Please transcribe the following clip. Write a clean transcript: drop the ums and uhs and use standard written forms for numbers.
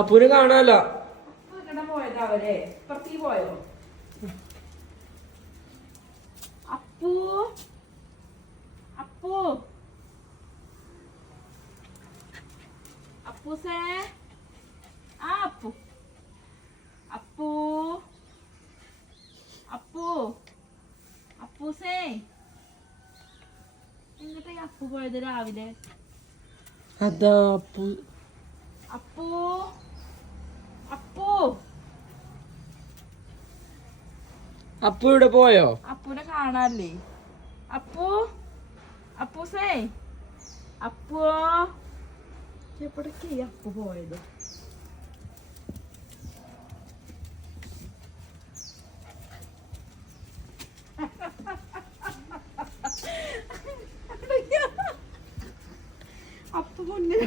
അപ്പൂനെ കാണാലോ. പോയതാവല്ലേ പുറത്തേക്ക് പോയോ? അപ്പൂ അപ്പൂ അപ്പൂസേ ആ അപ്പു അപ്പൂ അപ്പൂ അപ്പൂസേ എന്നിട്ട് അപ്പു പോയത് രാവിലെ? അതാ അപ്പു. അപ്പൂ അപ്പൂ അപ്പു ഇവിടെ പോയോ? അപ്പൂനെ കാണാല്ലേ? അപ്പൂ അപ്പൂസേ അപ്പൂ എവിടേക്ക് അപ്പു പോയത്? അപ്പു മുന്നിൽ